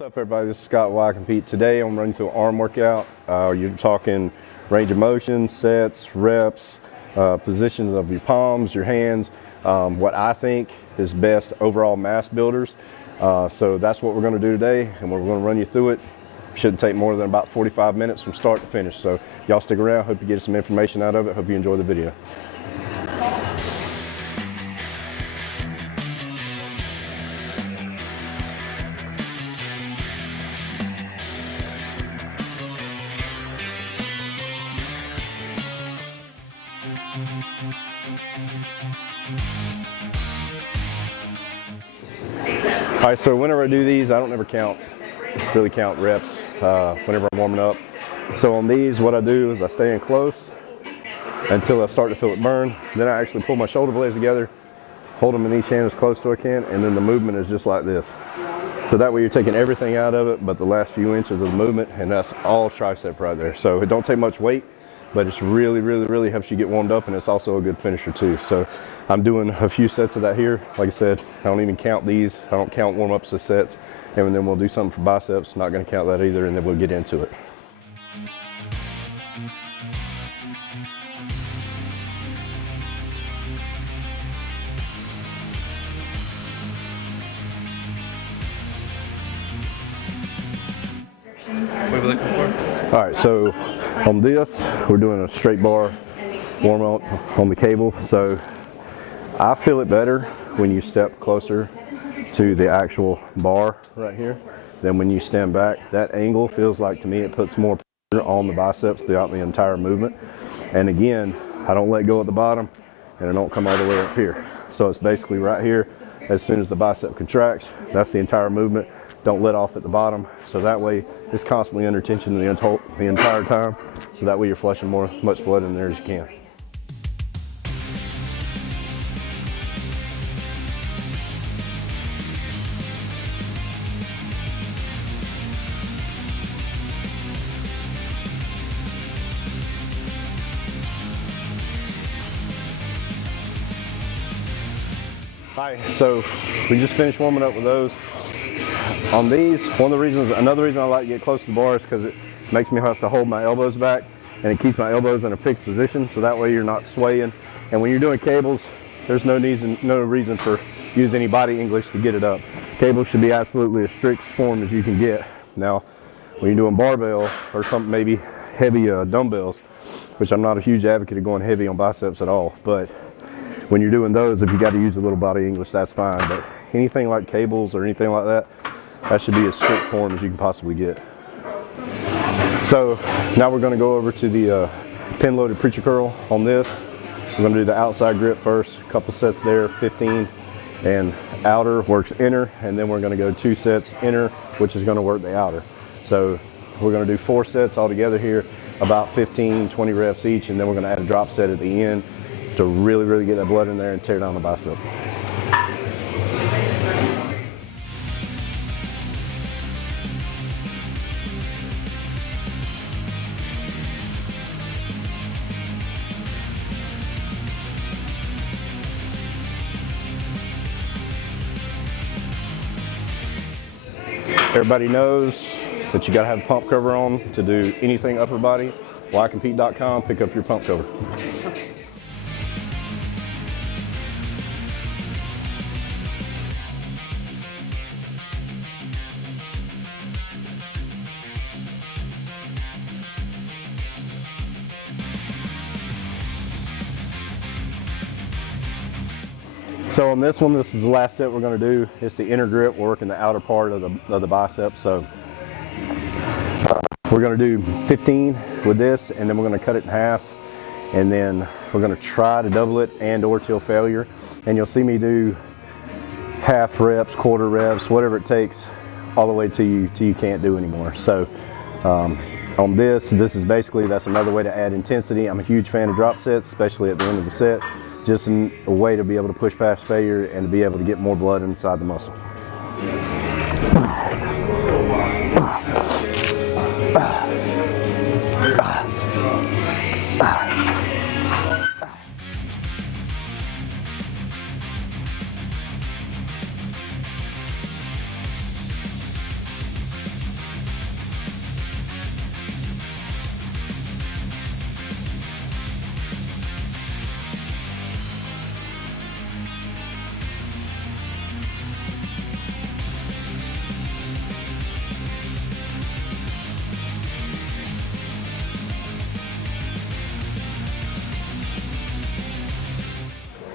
What's up, everybody? This is Scott with I Compete. Today I'm running through an arm workout. You're talking range of motion, sets, reps, positions of your palms, your hands, what I think is best overall mass builders. So that's what we're going to do today, and we're going to run you through it. Shouldn't take more than about 45 minutes from start to finish. So y'all stick around. Hope you get some information out of it. Hope you enjoy the video. All right, so whenever I do these, I don't ever really count reps whenever I'm warming up. So on these, what I do is I stay in close until I start to feel it burn. Then I actually pull my shoulder blades together, hold them in each hand as close as I can, and then the movement is just like this. So that way you're taking everything out of it but the last few inches of the movement, and that's all tricep right there. So it don't take much weight, but it's really helps you get warmed up, and it's also a good finisher too. So I'm doing a few sets of that here. Like I said, I don't even count these. I don't count warm-ups as sets. And then we'll do something for biceps. Not going to count that either, and then we'll get into it. What are we looking for? All right, so on this, we're doing a straight bar warm-up on the cable. So I feel it better when you step closer to the actual bar right here than when you stand back. That angle feels like, to me, it puts more pressure on the biceps throughout the entire movement. And again, I don't let go at the bottom, and I don't come all the way up here. So it's basically right here. As soon as the bicep contracts, that's the entire movement. Don't let off at the bottom. So that way it's constantly under tension the entire time. So that way you're flushing much blood in there as you can. All right, so we just finished warming up with those. On these, another reason I like to get close to the bar is because it makes me have to hold my elbows back, and it keeps my elbows in a fixed position, so that way you're not swaying. And when you're doing cables, there's no reason for use any body English to get it up. Cables should be absolutely as strict form as you can get. Now, when you're doing barbell or something, maybe heavy dumbbells, which I'm not a huge advocate of going heavy on biceps at all, but when you're doing those, if you got to use a little body English, that's fine. But anything like cables or anything like that, that should be as strict form as you can possibly get. So now we're going to go over to the pin-loaded preacher curl on this. We're going to do the outside grip first, a couple sets there, 15, and outer works inner, and then we're going to go 2 sets inner, which is going to work the outer. So we're going to do 4 sets all together here, about 15, 20 reps each, and then we're going to add a drop set at the end to really get that blood in there and tear down the bicep. Everybody knows that you got to have a pump cover on to do anything upper body. Ycompete.com, pick up your pump cover. So on this one, this is the last set we're going to do. It's the inner grip. We're working the outer part of the bicep. So we're going to do 15 with this, and then we're going to cut it in half, and then we're going to try to double it and/or till failure. And you'll see me do half reps, quarter reps, whatever it takes, all the way till you can't do anymore. So on this is basically, that's another way to add intensity. I'm a huge fan of drop sets, especially at the end of the set. Just a way to be able to push past failure and to be able to get more blood inside the muscle.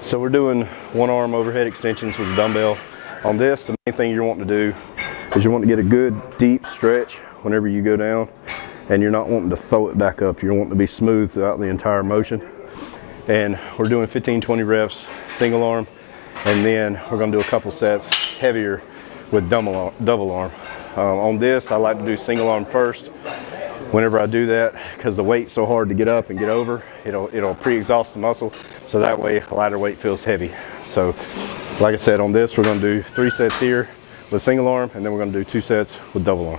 So we're doing one arm overhead extensions with a dumbbell. On this, the main thing you're wanting to do is you want to get a good deep stretch whenever you go down, and you're not wanting to throw it back up. You're wanting to be smooth throughout the entire motion. And we're doing 15-20 reps, single arm, and then we're going to do a couple sets heavier with double arm. On this, I like to do single arm first. Whenever I do that, because the weight's so hard to get up and get over, it'll pre-exhaust the muscle, so that way a lighter weight feels heavy. So like I said, on this we're going to do 3 sets here with single arm, and then we're going to do 2 sets with double arm.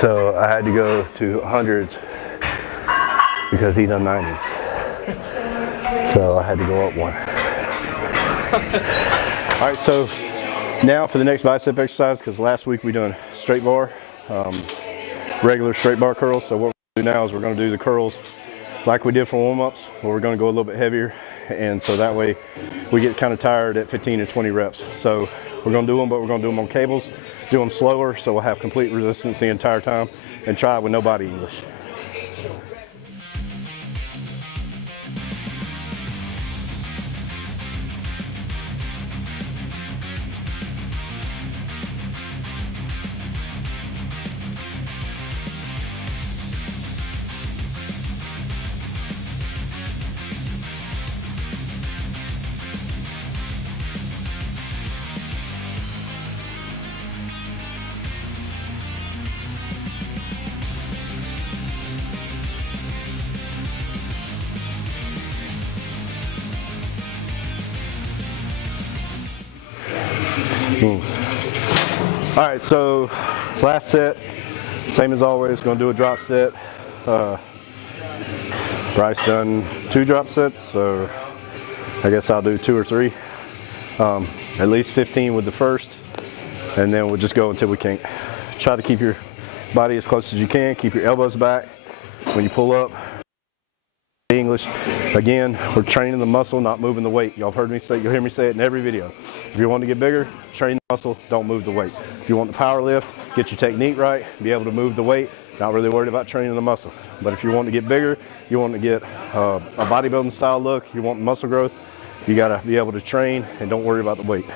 So I had to go to hundreds because he done 90s. So I had to go up one. All right, so now for the next bicep exercise, because last week we done straight bar, regular straight bar curls. So what we're going to do now is we're going to do the curls like we did for warm-ups, but we're going to go a little bit heavier. And so that way we get kind of tired at 15 to 20 reps. So we're going to do them, but we're going to do them on cables, do them slower, so we'll have complete resistance the entire time, and try it with no body English. All right, so last set, same as always, going to do a drop set. Bryce done 2 drop sets, so I guess I'll do 2 or 3. At least 15 with the first, and then we'll just go until we can't. Try to keep your body as close as you can, keep your elbows back when you pull up. English. Again, we're training the muscle, not moving the weight. Y'all heard me say, you'll hear me say it in every video. If you want to get bigger, train the muscle, don't move the weight. If you want to power lift, get your technique right, be able to move the weight, not really worried about training the muscle. But if you want to get bigger, you want to get a bodybuilding style look, you want muscle growth, you got to be able to train and don't worry about the weight.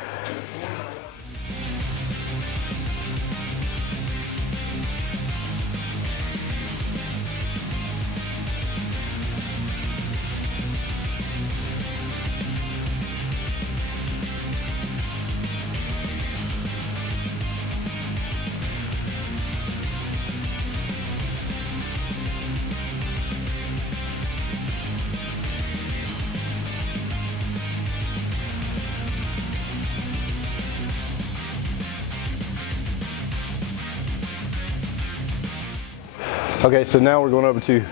Okay, so now we're going over to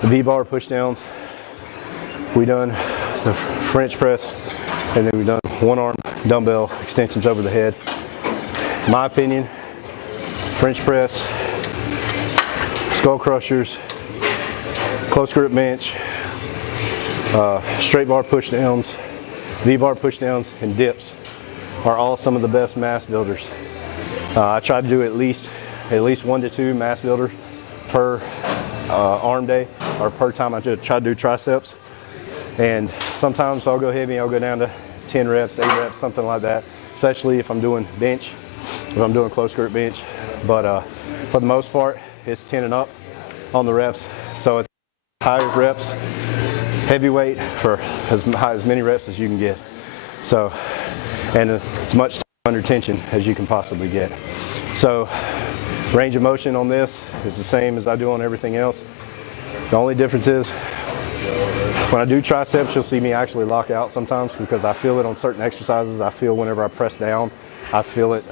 the V-bar push downs. We done the French press, and then we done one arm dumbbell extensions over the head. In my opinion, French press, skull crushers, close grip bench, straight bar push downs, V-bar push downs, and dips are all some of the best mass builders. I try to do at least 1 to 2 mass builders per arm day, or per time I just try to do triceps. And sometimes I'll go heavy, I'll go down to 10 reps, 8 reps, something like that, especially if I'm doing bench. if I'm doing close grip bench. But for the most part, it's 10 and up on the reps. So it's high reps, heavyweight for as many reps as you can get. So, and as much time under tension as you can possibly get. So range of motion on this is the same as I do on everything else. The only difference is when I do triceps, you'll see me actually lock out sometimes because I feel it on certain exercises. I feel whenever I press down, I feel it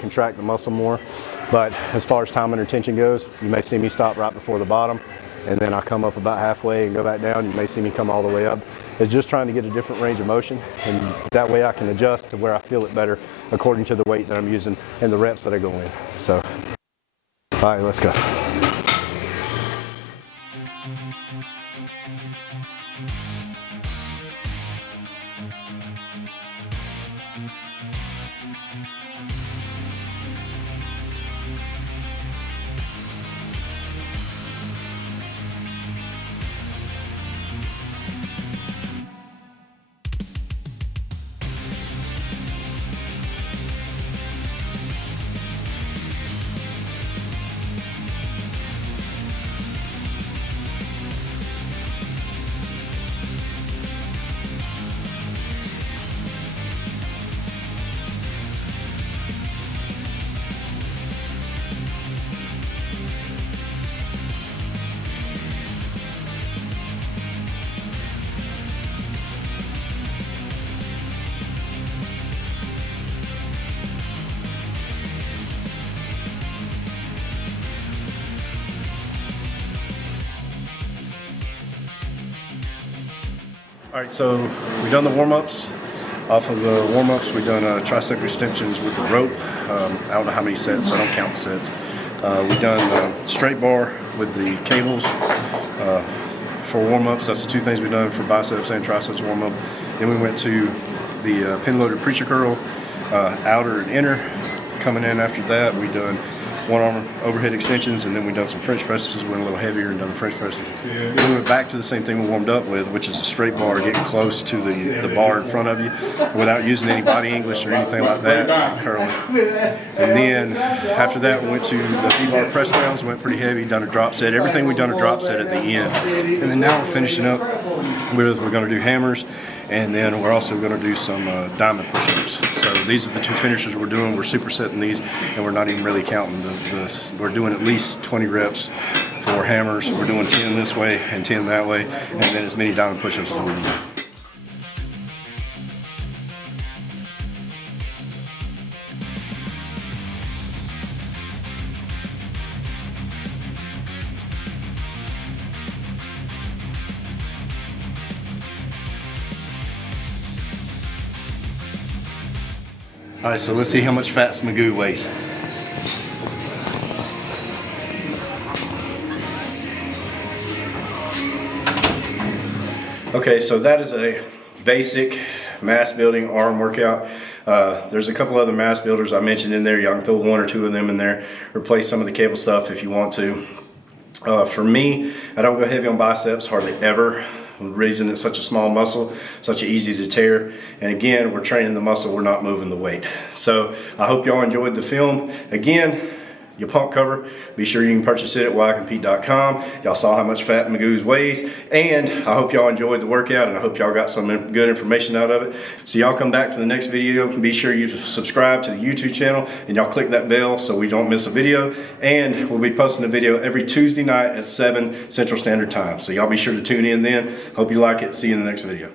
contract the muscle more. But as far as time under tension goes, you may see me stop right before the bottom, and then I come up about halfway and go back down. You may see me come all the way up. It's just trying to get a different range of motion, and that way I can adjust to where I feel it better according to the weight that I'm using and the reps that I go in. So, all right, let's go. All right, so we've done the warm-ups. Off of the warm-ups, we've done tricep extensions with the rope. I don't know how many sets, I don't count the sets. We've done straight bar with the cables for warm-ups. That's the two things we've done for biceps and triceps warm-up. Then we went to the pin-loaded preacher curl, outer and inner. Coming in after that, we've done one arm overhead extensions, and then we've done some French presses. We went a little heavier and done the French presses. Then we went back to the same thing we warmed up with, which is a straight bar, getting close to the bar in front of you without using any body English or anything like that, curling. And then after that, we went to the V-bar press downs, went pretty heavy, done a drop set. Everything we've done a drop set at the end. And then now we're finishing up with, we're going to do hammers, and then we're also going to do some diamond push-ups. So these are the two finishers we're doing. We're supersetting these, and we're not even really counting we're doing at least 20 reps for hammers. We're doing 10 this way and 10 that way, and then as many diamond push-ups as we can do. All right, so let's see how much fat Magoo weighs. Okay, so that is a basic mass building arm workout. There's a couple other mass builders I mentioned in there. Y'all can throw one or two of them in there. Replace some of the cable stuff if you want to. For me, I don't go heavy on biceps hardly ever. The reason it's such a small muscle, such easy to tear. And again, we're training the muscle, we're not moving the weight. So I hope y'all enjoyed the film. Again, your pump cover, be sure you can purchase it at whycompete.com. Y'all saw how much fat Magoo's weighs, and I hope y'all enjoyed the workout, and I hope y'all got some good information out of it. So y'all come back for the next video, and be sure you subscribe to the YouTube channel, and y'all click that bell so we don't miss a video. And we'll be posting a video every Tuesday night at 7 Central Standard Time. So y'all be sure to tune in then. Hope you like it. See you in the next video.